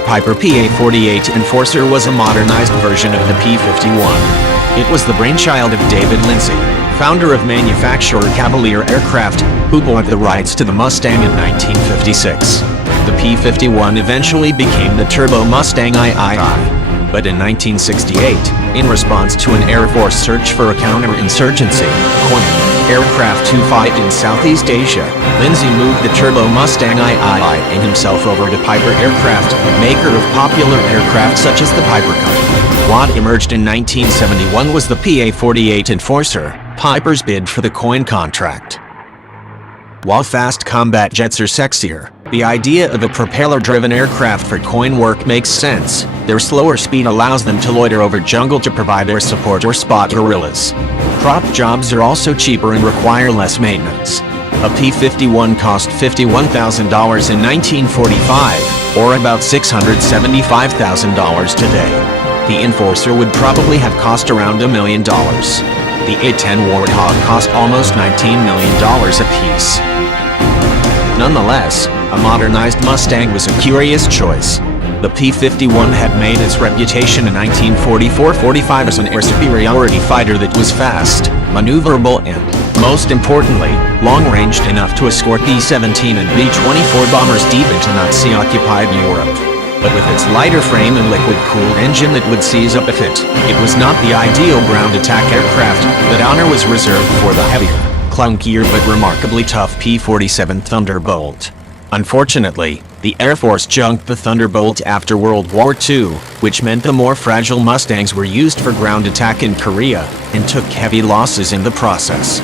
The Piper PA-48 Enforcer was a modernized version of the P-51. It was the brainchild of David Lindsay, founder of manufacturer Cavalier Aircraft, who bought the rights to the Mustang in 1956. The P-51 eventually became the Turbo Mustang III. But in 1968, in response to an Air Force search for a counterinsurgency aircraft to fight in Southeast Asia, Lindsay moved the Turbo Mustang III and himself over to Piper Aircraft, maker of popular aircraft such as the Piper Cub. What emerged in 1971 was the PA-48 Enforcer, Piper's bid for the coin contract. While fast combat jets are sexier, the idea of a propeller-driven aircraft for coin work makes sense. Their slower speed allows them to loiter over jungle to provide air support or spot guerrillas. Prop jobs are also cheaper and require less maintenance. A P-51 cost $51,000 in 1945, or about $675,000 today. The Enforcer would probably have cost around $1 million. The A-10 Warthog cost almost $19 million apiece. Nonetheless, a modernized Mustang was a curious choice. The P-51 had made its reputation in 1944-45 as an air superiority fighter that was fast, maneuverable and, most importantly, long-ranged enough to escort B-17 and B-24 bombers deep into Nazi-occupied Europe. But with its lighter frame and liquid-cooled engine that would seize up a fit, it was not the ideal ground attack aircraft. That honor was reserved for the heavier, clunkier but remarkably tough P-47 Thunderbolt. Unfortunately, the Air Force junked the Thunderbolt after World War II, which meant the more fragile Mustangs were used for ground attack in Korea, and took heavy losses in the process.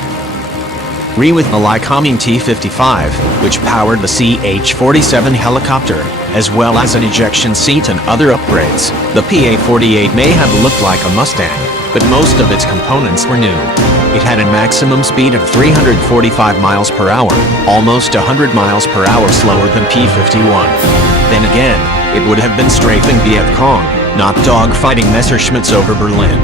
With the Lycoming T-55, which powered the CH-47 helicopter, as well as an ejection seat and other upgrades, the PA-48 may have looked like a Mustang, but most of its components were new. It had a maximum speed of 345 miles per hour, almost 100 miles per hour slower than P-51. Then again, it would have been strafing Viet Cong, not dogfighting Messerschmitts over Berlin.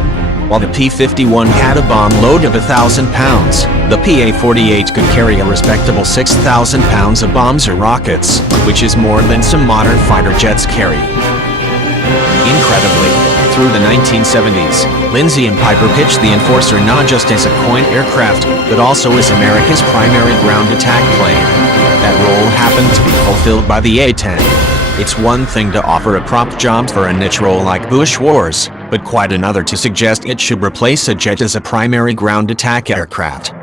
While the P-51 had a bomb load of 1,000 pounds, the PA-48 could carry a respectable 6,000 pounds of bombs or rockets, which is more than some modern fighter jets carry. Incredibly, through the 1970s, Lindsay and Piper pitched the Enforcer not just as a coin aircraft, but also as America's primary ground attack plane. That role happened to be fulfilled by the A-10. It's one thing to offer a prop job for a niche role like Bush Wars, but quite another to suggest it should replace a jet as a primary ground attack aircraft.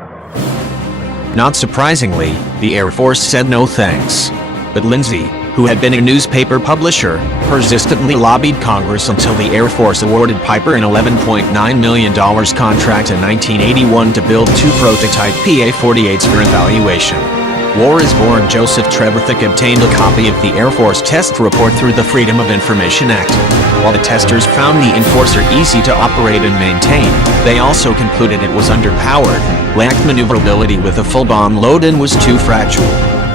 Not surprisingly, the Air Force said no thanks. But Lindsay, who had been a newspaper publisher, persistently lobbied Congress until the Air Force awarded Piper an $11.9 million contract in 1981 to build 2 prototype PA-48s for evaluation. War is Born Joseph Treberthick obtained a copy of the Air Force test report through the Freedom of Information Act. While the testers found the Enforcer easy to operate and maintain, they also concluded it was underpowered, lacked maneuverability with a full bomb load and was too fragile.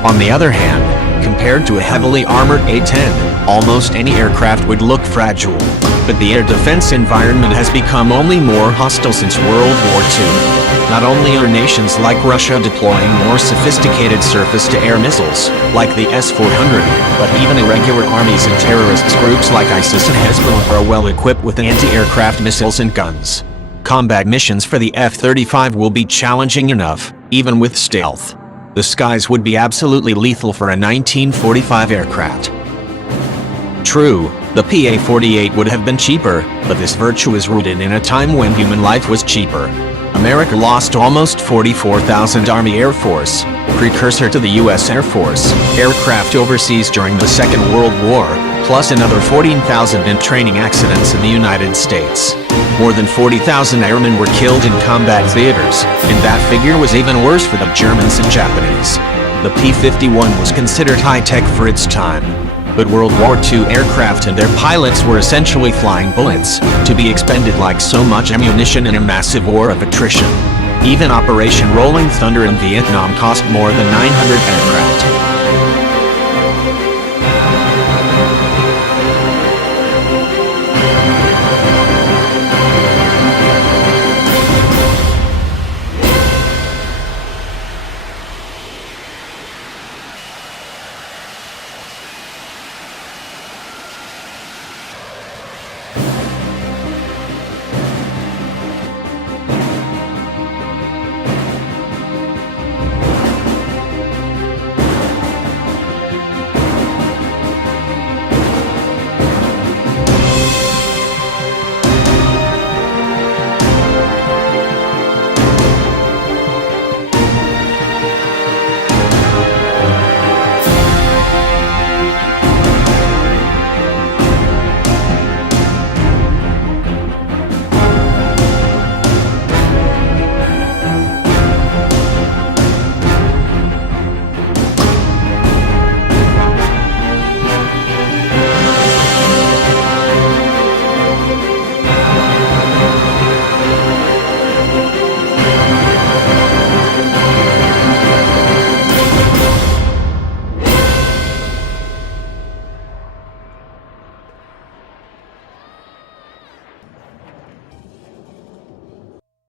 On the other hand, compared to a heavily armored A-10, almost any aircraft would look fragile. But the air defense environment has become only more hostile since World War II. Not only are nations like Russia deploying more sophisticated surface-to-air missiles, like the S-400, but even irregular armies and terrorist groups like ISIS and Hezbollah are well equipped with anti-aircraft missiles and guns. Combat missions for the F-35 will be challenging enough, even with stealth. The skies would be absolutely lethal for a 1945 aircraft. True, the PA-48 would have been cheaper, but this virtue is rooted in a time when human life was cheaper. America lost almost 44,000 Army Air Force, precursor to the U.S. Air Force, aircraft overseas during the Second World War, plus another 14,000 in training accidents in the United States. More than 40,000 airmen were killed in combat theaters, and that figure was even worse for the Germans and Japanese. The P-51 was considered high-tech for its time. But World War II aircraft and their pilots were essentially flying bullets, to be expended like so much ammunition in a massive war of attrition. Even Operation Rolling Thunder in Vietnam cost more than 900 aircraft.